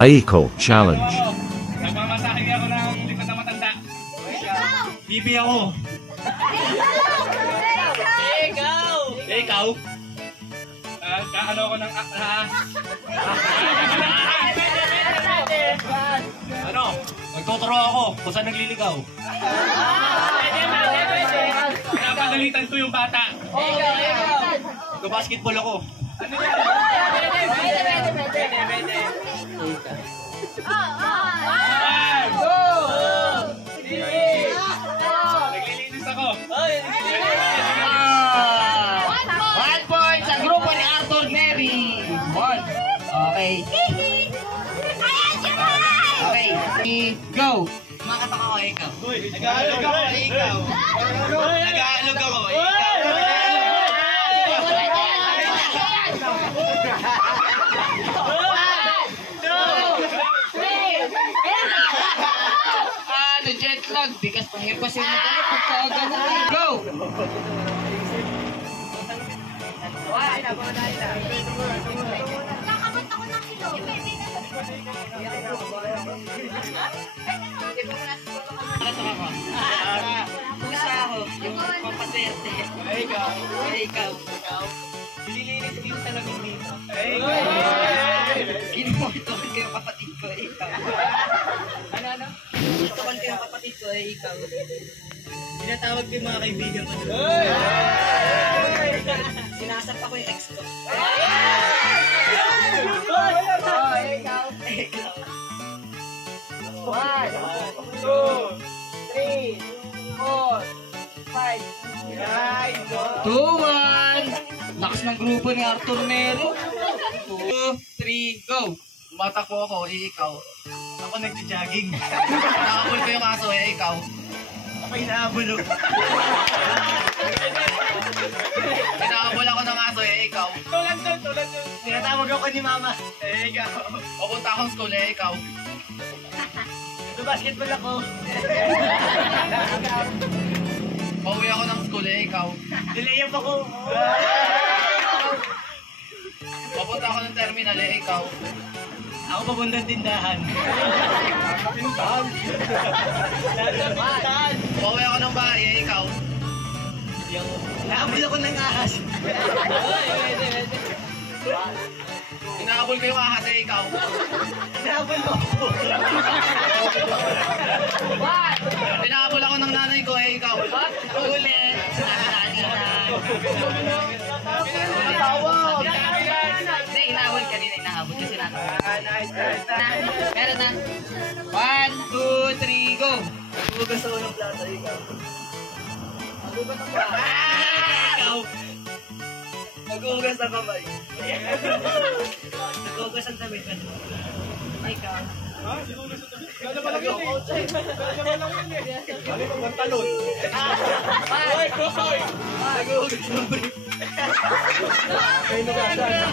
Aiko Challenge. Nagmamasahe ako ng likod na matanda. Bibi ako. Ikaw! Ikaw? Kaano ako ng... Ano? Magtuturo ako kung saan nagliligaw. Pinapagalitan ko yung bata. Basketball ako. Ano yan? Pwede. Naglilinis ako. 1 point sa grupo ni Arthur Neri. 1. Okay. Okay. Go. Makataka ko ikaw. Nag-aalog ako, ikaw. Nag-aalog ako, ikaw. Ano, jet lag. Bigas pahirpasin mo tayo. Pagkagano. Go. Kakabot ako ng kilo. Makataka ko. Pusa ako. Yung pampaswerte. Ikaw. Nililinis ko yung salamin dito. Ginumotor ko yung kapatid ko. Ikaw. Ano? Gustukan ko yung kapatid ko. Ikaw. Tinatawag ko yung mga kaibigan ko. Sinasap ako yung ex ko. Ikaw. 1, 2, 3, 4, 5. 2-1. Lakas ng grupo ni Arthur Neri. 2, 3, go. Matakbo ako, ikaw. Ako nagja-jogging. Nakabol ko yung aso, ikaw. Ako inaabol. Inaabol ako ng aso, ikaw. Tulad yun. Tinatawag ako ni mama. Ikaw. Pupunta akong school, ikaw. Basketball ako. Pauwi ako ng school, ikaw. Delay up ako. Papunta ako ng terminal, ikaw. Ako papuntang tindahan. Tindahan? Pauwi ako ng bahay, ikaw. Naabol ako ng ahas. Inaabol ko yung ahas, ikaw. Inaabol mo ako. Inaabol ako ng nanay ko, ikaw. Ulit. Hindi, inaabol kanina. Inaabol kasi natin. Meron na. 1, 2, 3, go. Hugas ako ng plato, ikaw. Hugas ng plato. Ikaw. Nag-ugas ng kamay. Nag-ugas ang damit. Ikaw. Ha? Sinugas ito. Gala pa lang yun eh. Gala pa lang yun eh. Ano yung pantalon? Hoy! Nag-ugas ng brief. May nugasan.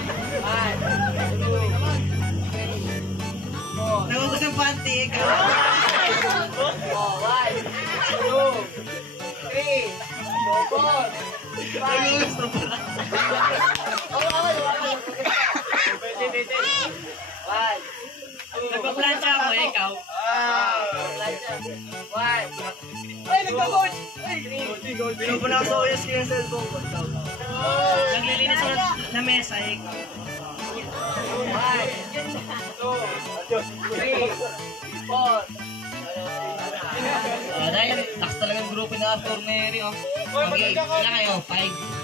Nag-ugas ng panty, ikaw. 1, 2, 3, 4, 5. Nag-ugas ng pala. Pwede. 1. Nagpa-plancha ako, ikaw. Ay, nagpa-gold! Pinupuna ko sa OS ko yung cellphone ko. Naglilinis ako na mesa, ikaw. 1, 2, 3, 4. Dahil lakas talagang grupo ni Arthur Neri. Okay, ilan kayo? 5.